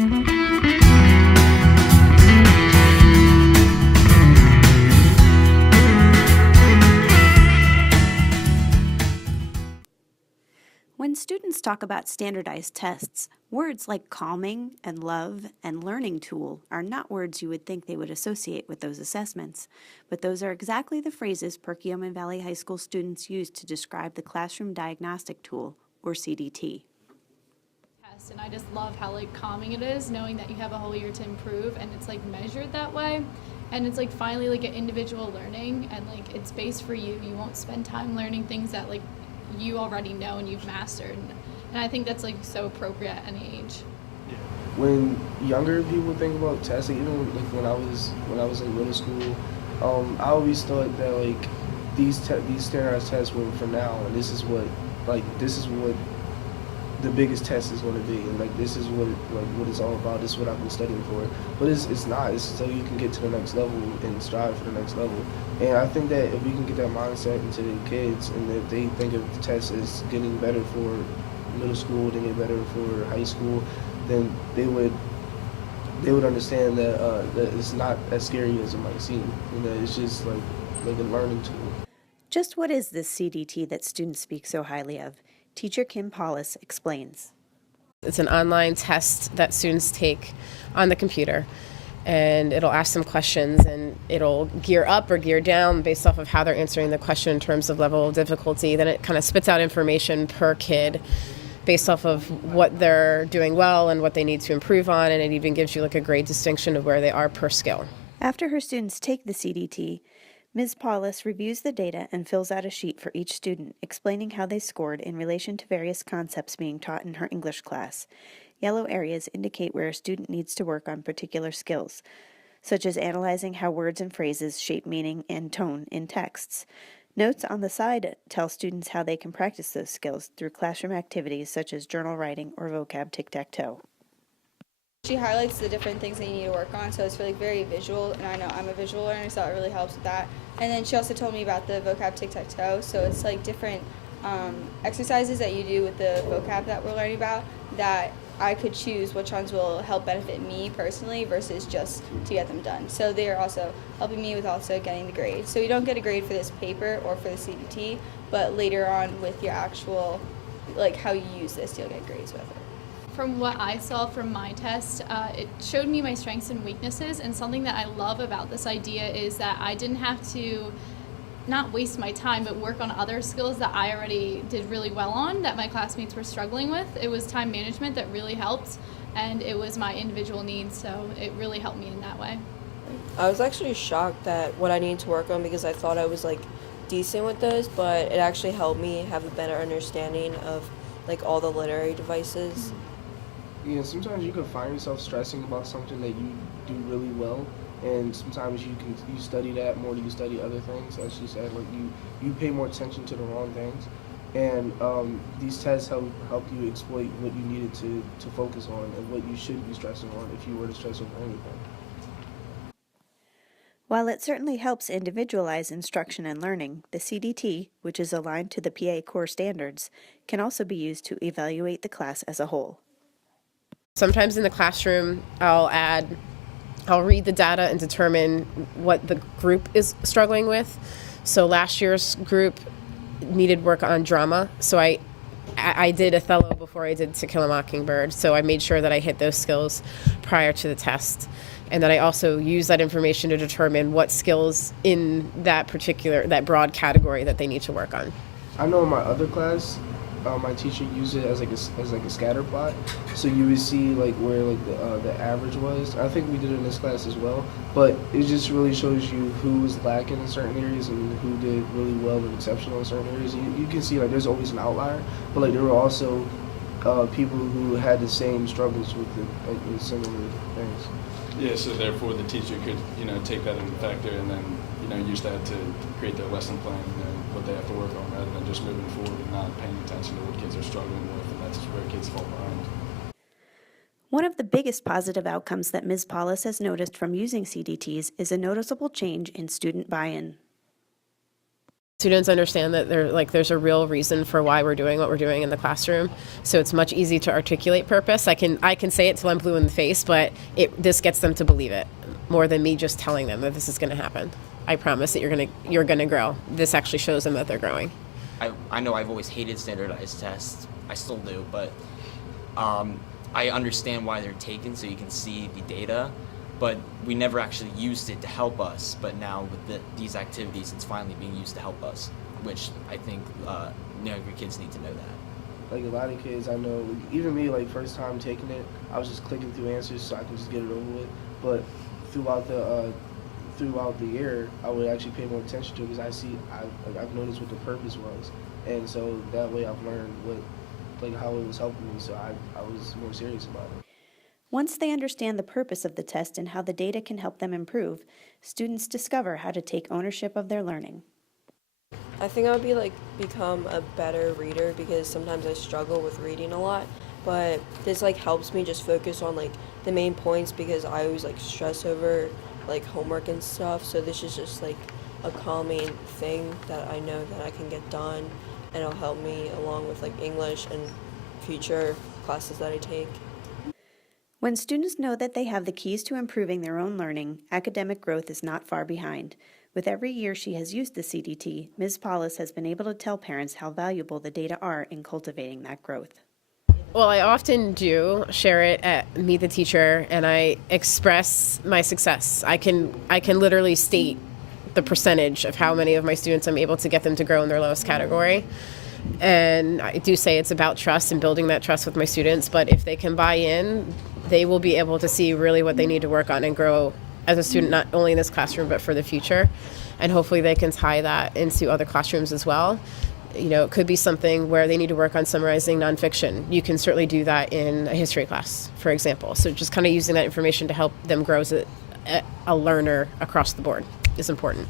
When students talk about standardized tests, words like calming and love and learning tool are not words you would think they would associate with those assessments, but those are exactly the phrases Perkiomen Valley High School students use to describe the Classroom Diagnostic Tool, or CDT. And I just love how calming it is, knowing that you have a whole year to improve, and it's measured that way, and it's finally an individual learning, and it's based for you. You won't spend time learning things that you already know and you've mastered, and I think that's so appropriate at any age. When younger people think about testing, even when I was in middle school, I always thought that these standardized tests were for now, and this is what the biggest test is going to be, and this is what it's all about. This is what I've been studying for, but it's not. It's so you can get to the next level and strive for the next level. And I think that if we can get that mindset into the kids, and if they think of the test as getting better for middle school, then get better for high school, then they would understand that it's not as scary as it might seem. It's just like a learning tool. Just what is this CDT that students speak so highly of? Teacher Kim Paulus explains. It's an online test that students take on the computer, and it'll ask them questions, and it'll gear up or gear down based off of how they're answering the question in terms of level of difficulty. Then it kind of spits out information per kid based off of what they're doing well and what they need to improve on, and it even gives you a grade distinction of where they are per skill. After her students take the CDT, Ms. Paulus reviews the data and fills out a sheet for each student, explaining how they scored in relation to various concepts being taught in her English class. Yellow areas indicate where a student needs to work on particular skills, such as analyzing how words and phrases shape meaning and tone in texts. Notes on the side tell students how they can practice those skills through classroom activities such as journal writing or vocab tic-tac-toe. She highlights the different things that you need to work on, so it's very visual, and I know I'm a visual learner, so it really helps with that. And then she also told me about the vocab tic-tac-toe, so it's different exercises that you do with the vocab that we're learning about that I could choose which ones will help benefit me personally versus just to get them done. So they are also helping me with also getting the grade. So you don't get a grade for this paper or for the CDT, but later on with your actual, how you use this, you'll get grades with it. From what I saw from my test, it showed me my strengths and weaknesses, and something that I love about this idea is that I didn't have to not waste my time, but work on other skills that I already did really well on that my classmates were struggling with. It was time management that really helped, and it was my individual needs, so it really helped me in that way. I was actually shocked at what I needed to work on because I thought I was decent with those, but it actually helped me have a better understanding of all the literary devices. Yeah, sometimes you can find yourself stressing about something that you do really well, and sometimes you study that more than you study other things. As she said, you pay more attention to the wrong things, and these tests help you exploit what you needed to focus on and what you should be stressing on if you were to stress over anything. While it certainly helps individualize instruction and learning, the CDT, which is aligned to the PA core standards, can also be used to evaluate the class as a whole. Sometimes in the classroom, I'll read the data and determine what the group is struggling with. So last year's group needed work on drama, so I did Othello before I did To Kill a Mockingbird, so I made sure that I hit those skills prior to the test. And then I also use that information to determine what skills in that broad category that they need to work on. I know in my other class, my teacher used it as a scatter plot, so you would see where the average was. I think we did it in this class as well, but it just really shows you who was lacking in certain areas and who did really well and exceptional in certain areas. You can see there's always an outlier, but there were also people who had the same struggles with similar things. Yeah, so therefore the teacher could take that into factor and then use that to create their lesson plan and what they have to work on, rather than just moving forward and not paying attention to what kids are struggling with, and that's where kids fall behind. One of the biggest positive outcomes that Ms. Paulus has noticed from using CDTs is a noticeable change in student buy-in. Students understand that there's a real reason for why we're doing what we're doing in the classroom. So it's much easier to articulate purpose. I can say it till I'm blue in the face, but this gets them to believe it more than me just telling them that this is going to happen. I promise that you're gonna grow. This actually shows them that they're growing. I know I've always hated standardized tests. I still do, but I understand why they're taken, so you can see the data. But we never actually used it to help us. But now with these activities, it's finally being used to help us, which I think younger kids need to know that. Like a lot of kids I know, even me, like first time taking it, I was just clicking through answers so I can just get it over with. But throughout the year, I would actually pay more attention to it because I've noticed what the purpose was, and so that way I've learned how it was helping me. So I was more serious about it. Once they understand the purpose of the test and how the data can help them improve, students discover how to take ownership of their learning. I think I would become a better reader because sometimes I struggle with reading a lot, but this helps me just focus on the main points because I always stress over homework and stuff. So this is just a calming thing that I know that I can get done, and it'll help me along with English and future classes that I take. When students know that they have the keys to improving their own learning, academic growth is not far behind. With every year she has used the CDT, Ms. Paulus has been able to tell parents how valuable the data are in cultivating that growth. Well, I often do share it at Meet the Teacher, and I express my success. I can literally state the percentage of how many of my students I'm able to get them to grow in their lowest category. And I do say it's about trust and building that trust with my students, but if they can buy in, they will be able to see really what they need to work on and grow as a student, not only in this classroom, but for the future. And hopefully they can tie that into other classrooms as well. It could be something where they need to work on summarizing nonfiction. You can certainly do that in a history class, for example. So just kind of using that information to help them grow as a learner across the board is important.